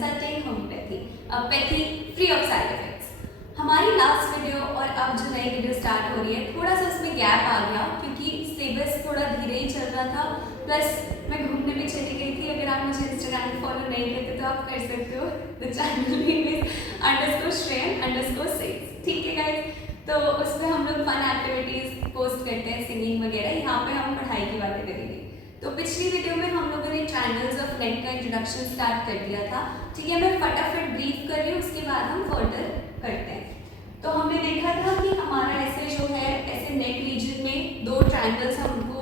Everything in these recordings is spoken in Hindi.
Certain homeopathy, a pathy free of side effects. हमारी लास्ट वीडियो और अब जो नई वीडियो स्टार्ट हो रही है, थोड़ा सा उसमें गैप आ गया क्योंकि सिलेबस थोड़ा धीरे ही चल रहा था, प्लस मैं घूमने भी चली गई थी। अगर आप मुझे इंस्टाग्राम पे फॉलो नहीं करते तो आप कर सकते हो। The channel name is _Shreyan_6। ठीक है गाइस, तो उसमें हम लोग फन एक्टिविटीज पोस्ट करते हैं, सिंगिंग वगैरह। यहाँ पे हम पढ़ाई की बातें करेंगे। तो पिछली वीडियो में हम लोगों ने ट्रायंगल्स ऑफ नेक का इंट्रोडक्शन स्टार्ट कर दिया था। ठीक है, मैं फटाफट ब्रीफ कर रही हूँ, उसके बाद हम फर्दर करते हैं। तो हमने देखा था कि हमारा ऐसे जो है, ऐसे नेक रीजन में दो ट्रायंगल्स हमको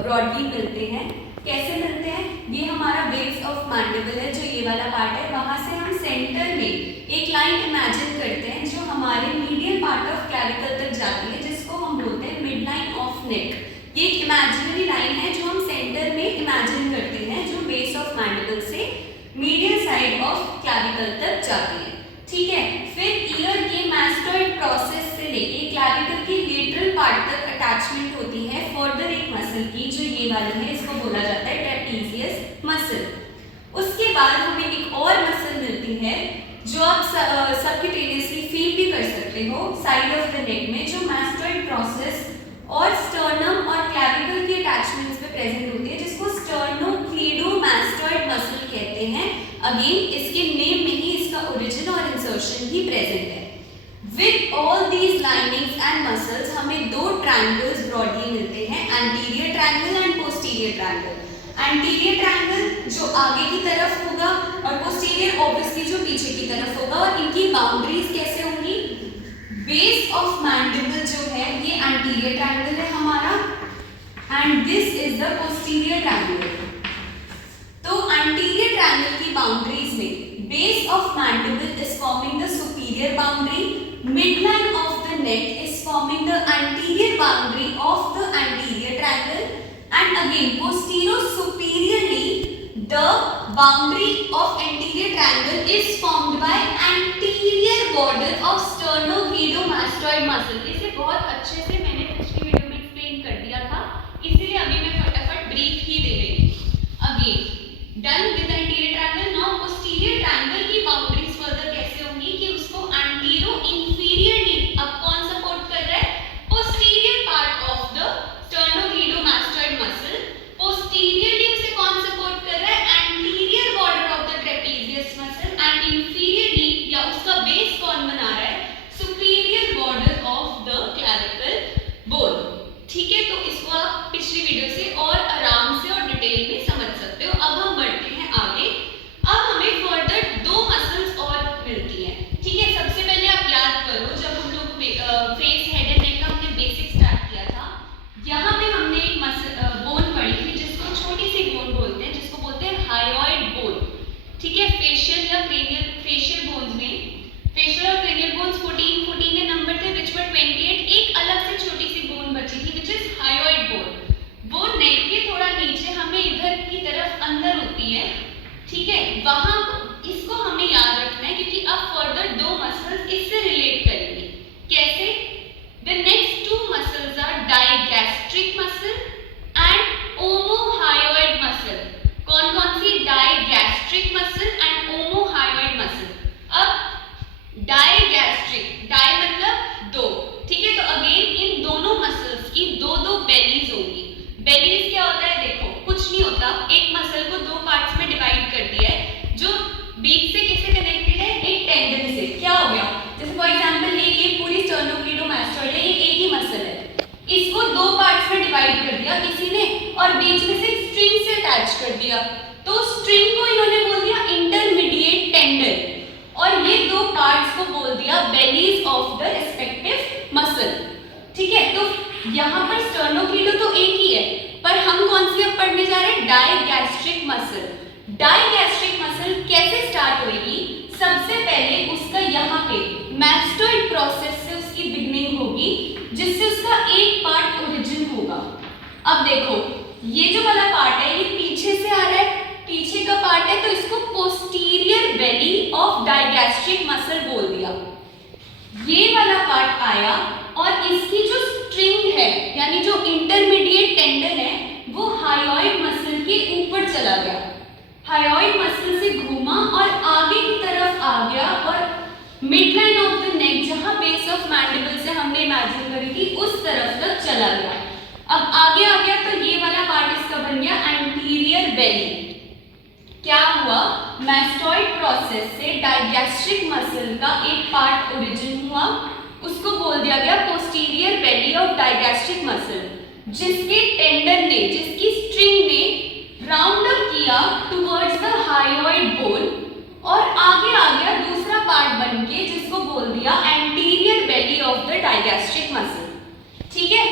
ब्रॉडली मिलते हैं। कैसे मिलते हैं? ये हमारा बेस ऑफ मैंडिबल है, जो ये वाला पार्ट है। वहाँ से हम सेंटर में एक लाइन इमेजिन करते हैं जो हमारे मीडियल पार्ट ऑफ क्लैविकल तक जाती है, जिसको हम बोलते हैं मिड लाइन ऑफ नेक। ये एक इमेजिनरी लाइन है जो हम सेंटर में इमेजिन करते हैं, जो बेस ऑफ मैंडिबल से मीडियल साइड ऑफ क्लैविकल तक जाती है। ठीक है, फिर ईयर के मैस्टोइड प्रोसेस से लेके क्लैविकल की लेटरल पार्ट तक अटैचमेंट होती है फर्दर एक मसल की, जो ये वाली है, इसको बोला जाता है ट्रेपीजियस मसल। उसके बाद हमें एक और मसल मिलती है जो आप सबक्यूटेनियसली फील भी कर सकते हो साइड ऑफ द नेक में, जो मैस्टोइड प्रोसेस और स्टर्नम और क्लैविकल के अटैचमेंट्स पे प्रेजेंट होती है, जिसको स्टर्नोक्लीडोमास्टोइड मसल कहते हैं। अगेन इसके नेम में ही इसका ओरिजिन और इंसर्शन भी प्रेजेंट है। With all these linings and muscles हमें दो ट्रायंगल्स ब्रॉडली मिलते हैं, anterior triangle and posterior triangle. Anterior triangle जो आगे की तरफ होगा और पोस्टीरियर ऑब्वियसली जो पीछे की तरफ होगा। और इनकी बाउंड्रीज कैसे होंगी? बेस ऑफ मैंडिबल जो है ये एंटीरियर ट्रायंगल है हमारा, and this is the posterior triangle. तो एंटीरियर ट्रायंगल की बाउंड्रीज में base of mandible is forming the superior boundary, midline of the neck is forming the anterior boundary of the anterior triangle, and again posterior superiorly the boundary of anterior triangle is formed by anterior border of sternocleidomastoid muscle। इसे बहुत अच्छे से मैंने पिछली वीडियो में एक्सप्लेन कर दिया था, इसीलिए अभी मैं फटाफट ब्रीफ ही दे रही हूँ। Again done with anterior triangle. Now posterior triangle की बाउंड्रीज फर्दर कैसे होंगी कि उसको एंटीरो इंफीरियरली अब कौन सपोर्ट कर रहा है? Posterior part of the sternocleidomastoid muscle. Posteriorly उसे कौन सपोर्ट कर रहा है? Anterior border of the trapezius muscle. And inferiorly या उसका बेस कौन बना रहा है? Superior border of the clavicle bone. ठीक है, तो इसको आप पिछली वीडियो से और आराम से और डिटेल में समझ सकते हो। अब हम बढ़ते हैं आगे। अब हमें फर्दर दो मसल्स और मिलती हैं। ठीक है, सबसे पहले आप याद करो, जब हम लोग फेस, हेड एंड नेक का हमने बेसिक स्टार्ट किया था, यहाँ पे हमने एक बोन पढ़ी थी जिसको छोटी सी बोन बोलते हैं, जिसको बोलते हैं हायोइड बोन। ठीक है, फेशियल या क्रेनियल, फेशियल बोन्स में फेशियल और क्रेनियल बोन्स 14 के नंबर थे, विच वर 28। एक अलग से छोटी सी बोन बची थी विच इज हायोइड बोन। वो नेक के थोड़ा नीचे हमें इधर की तरफ अंदर होती है। ठीक है, वहां इसको हमें याद रखना है क्योंकि अब फर्दर दो मसल्स इससे रिलेट करेंगे। कैसे? The next two muscles are digastric muscle and omohyoid muscle. कौन कौन सी? Digastric muscle and omohyoid muscle. अब डाइगैस्ट्रिक, डाई मतलब दो। ठीक है, तो अगेन इन दोनों मसल्स की दो दो बेलीज होगी। बेलीज क्या होता है? देखो, कुछ नहीं होता, एक मसल को दो पार्ट्स में डिवाइड कर दिया है, जो बीच से किससे कनेक्टेड है? एक टेंडन से। क्या हो गया? जैसे फॉर एग्जांपल ये पूरी स्टर्नोक्लीडोमास्टोइड है, ये एक ही मसल है, इसको दो पार्ट्स में डिवाइड कर दिया किसी ने और बीच में से स्ट्रिंग से अटैच कर दिया, तो स्ट्रिंग को इन्होंने बोल दिया इंटरमीडिएट टेंडन, और ये दो पार्ट्स को बोल दिया बेलीज ऑफ द रिस्पेक्टिव मसल। ठीक है, तो यहाँ पर स्टर्नोक्लीडो तो एक ही है, पर हम कौन सी अब पढ़ने जा रहे हैं? Digastric muscle. डाइगैस्ट्रिक मसल कैसे स्टार्ट होगी? सबसे पहले उसका यहाँ पे मैस्टोइड प्रोसेस से उसकी बिगनिंग होगी, जिससे उसका एक पार्ट ओरिजिन होगा। अब देखो, ये जो वाला पार्ट है ये पीछे से आ रहा है, पीछे का पार्ट है, तो इसको posterior belly of digastric muscle बोल दिया। ये वाला पार्ट आया और इसकी जो स्ट्रिंग है, यानी जो इंटरमीडिएट टेंडन है, वो हायोइड मसल के ऊपर चला गया। हायोइड मसल से घूमा और आगे की तरफ आ गया और mid line of the neck जहां बेस ऑफ मैंडिबल से हमने इमेजिन करी थी उस तरफ तक चला गया। अब आगे आ गया तो ये वाला पार्ट इसका बन गया एंटीरियर बेली। क्या हुआ, मैस्टॉइड प्रोसेस से डाइगैस्ट्रिक मसल का एक पार्ट ओरिजिन हुआ, उसको बोल दिया गया posterior belly of digastric muscle, जिसके टेंडन ने, जिसकी स्ट्रिंग ने राउंड अप किया टुवर्ड्स द हायोइड बोन और आगे आ गया दूसरा पार्ट बनके जिसको बोल दिया anterior belly of the digastric muscle. ठीक है,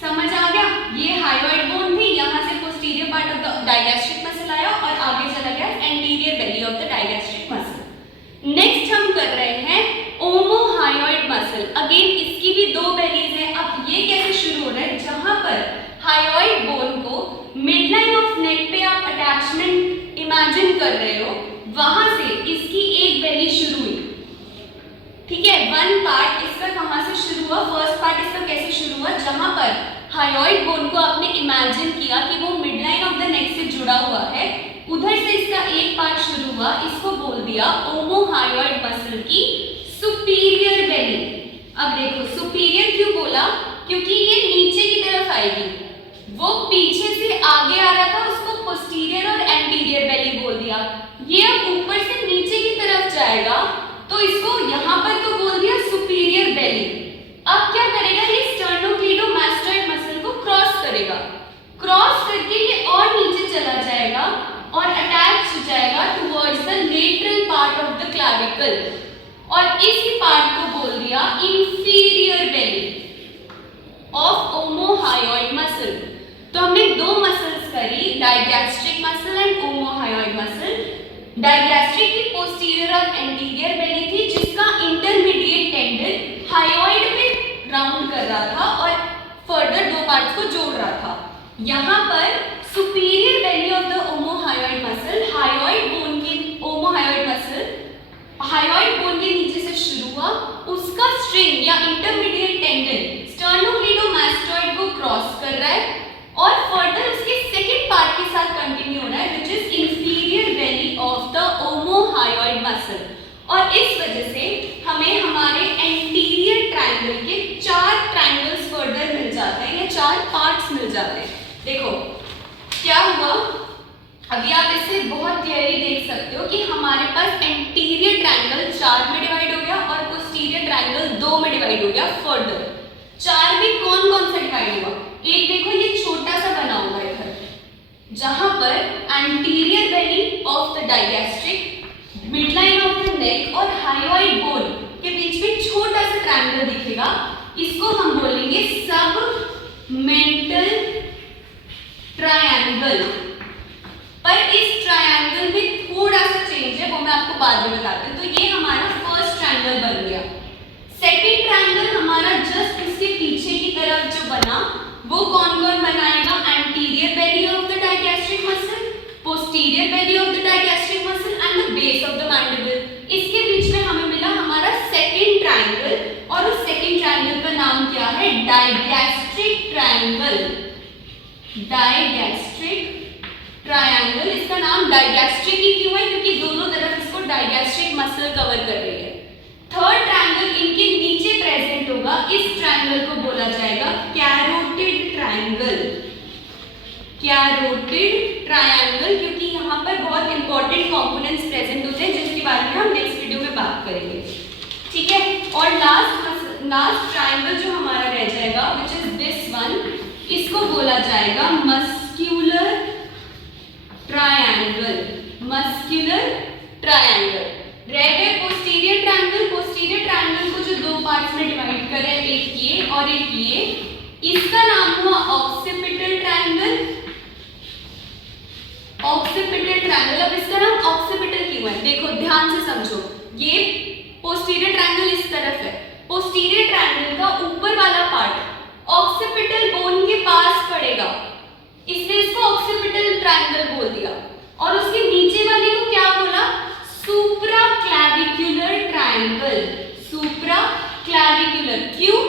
समझ आ गया। ये हायोइड बोन थी, यहाँ से posterior part of the digastric muscle आया और आगे चला गया anterior belly of the digastric muscle. Next हम कर रहे हैं ओमोहायोइड मसल। अगेन इसकी भी दो बेलीज है। अब ये कैसे शुरू हो रहा है, जहां पर हायोइड बोन को मिड लाइन ऑफ नेक पे आप अटैचमेंट इमेजिन कर रहे हो, वहां से इसकी एक बेली शुरू हुई। ठीक है, वन पार्ट इसका कहां से शुरू हुआ, फर्स्ट पार्ट इसका कैसे शुरू हुआ, जहां पर हायोइड बोन को आपने इमेजिन किया कि वो mid line of the neck से जुड़ा हुआ है, उधर से इसका एक पार्ट शुरू हुआ, इसको बोल दिया ओमोहायोइड मसल की सुपीरियर बेली। अब देखो सुपीरियर क्यों बोला, क्योंकि ये नीचे की तरफ आएगी, वो पीछे से आगे आ रहा था, उसको पोस्टीरियर और एंटीरियर बेली बोल दिया। ये अब ऊपर से नीचे की तरफ जाएगा तो इसको यहाँ पर तो बोल दिया सुपीरियर बेली। अब क्या करेगा, ये स्टर्नोक्लीडोमास्टॉइड मसल को क्रॉस करेगा, क्रॉस करके ये और नीचे चला जाएगा और अटैच हो जाएगा towards the lateral part of the clavicle और इसी पार्ट को बोल दिया इंफीरियर बेली ऑफ ओमोहायोइड मसल। तो हमने दो मसल्स करी, digastric muscle and omohyoid muscle. Digastric की पोस्टीरियर और एंटीरियर बेली थी, जिसका इंटरमीडिएट टेंडन हायोइड में राउंड कर रहा था और फर्दर दो पार्ट्स को जोड़ रहा था। यहाँ पर superior belly of the ओमोहायोइड muscle, hyoid bone की ओमोहायोइड मसल हायोइड बोन के नीचे से शुरू हुआ, उसका स्ट्रिंग या इंटरमीडिएट टेंडन स्टर्नोक्लीडोमास्टॉइड को क्रॉस कर रहा है और फर्दर उसके सेकंड पार्ट के साथ कंटिन्यू हो रहा है, which is inferior belly of the ओमोहायोइड muscle. और इस वजह से हमें हमारे एंटीरियर ट्रायंगल के 4 ट्रायंगल्स फर्दर मिल जाते हैं या 4 पार्ट्स मिल जाते हैं। देखो क्या हुआ, अभी आप इससे बहुत क्लियरली देख सकते हो कि हमारे पास एंटीरियर ट्रायंगल 4 में डिवाइड हो गया और पोस्टीरियर ट्रायंगल 2 में डिवाइड हो गया। फर्दर 4 में कौन कौन सा डिवाइड हुआ, एक देखो ये छोटा सा बना हुआ है इधर, जहां पर anterior belly of the digastric, mid line of the neck और हायोइड बोन के बीच में छोटा सा ट्रायंगल दिखेगा, इसको हम बोलेंगे सब मेंटल ट्रायंगल। पर इस ट्रायंगल में थोड़ा सा चेंज है, वो मैं आपको बाद में बताती हूँ। तो ये हमारा फर्स्ट ट्रायंगल बन गया। सेकंड ट्रायंगल हमारा जस्ट इसके पीछे की तरफ जो बना, वो कौन कौन बनाएगा, anterior belly of the digastric muscle, posterior belly of the digastric muscle and the base of the mandible. इसके बीच में हमें मिला हमारा सेकंड ट्रायंगल और उस सेकंड ट्रायंगल का नाम क्या है, डाइगैस्ट्रिक ट्रायंगल। डाइगैस्ट्रिक ट्रायंगल, इसका नाम डाइगैस्ट्रिक ही क्यों है, क्योंकि दोनों तरफ इसको डाइगैस्ट्रिक मसल कवर कर रही है। थर्ड ट्रायंगल इनके नीचे प्रेजेंट होगा, इस ट्रायंगल को बोला जाएगा कैरोटिड ट्रायंगल। कैरोटिड ट्रायंगल, क्योंकि यहाँ पर बहुत इंपॉर्टेंट कंपोनेंट्स प्रेजेंट होते हैं जिसके बारे में हम नेक्स्ट वीडियो में बात करेंगे। ठीक है, और लास्ट ट्रायंगल जो हमारा रह जाएगा व्हिच इज दिस वन, इसको बोला जाएगा मस्क्यूलर ट्रायंगल। मस्क्यूलर ट्रायंगल रह गए पोस्टीरियर ट्रायंगल। पोस्टीरियर ट्रायंगल को जो दो पार्ट्स में डिवाइड करें, एक ये और एक ये, इसका नाम हुआ ऑक्सीपिटल ट्रायंगल। ऑक्सीपिटल ट्रायंगल, अब इसका नाम ऑक्सीपिटल क्यों है, देखो ध्यान से समझो। ये पोस्टीरियर ट्रायंगल इस तरफ है, पोस्टीरियर ट्रायंगल का ऊपर वाला पार्ट ऑक्सीपिटल बोन के पास पड़ेगा, इसलिए इसको ऑक्सीपिटल ट्रायंगल बोल दिया। और उसके नीचे वाले को क्या बोला, सुप्रा क्लैविकुलर ट्रायंगल। सुप्रा क्लैविकुलर, क्यों,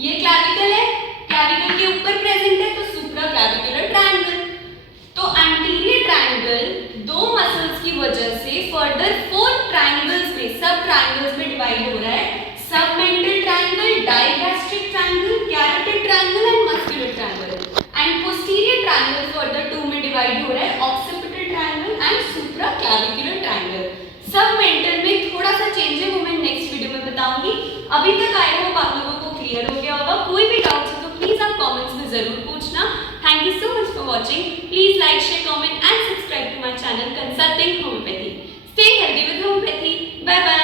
ये क्लैविकल है, क्लैविकल के ऊपर प्रेजेंट है, तो सुप्रा क्लैविकुलर ट्रायंगल। तो एंटीरियर ट्रायंगल दो मसल्स सब मेंटल में थोड़ा सा चेंज है, वो मैं नेक्स्ट वीडियो में बताऊंगी। अभी तक आई होप आप लोगों को क्लियर हो गया होगा। कोई भी डाउट्स हो तो प्लीज आप कमेंट्स में जरूर पूछना। Thank you so much for watching. Please like, share, comment and subscribe to my channel consulting homeopathy. Stay healthy with homeopathy. Bye bye.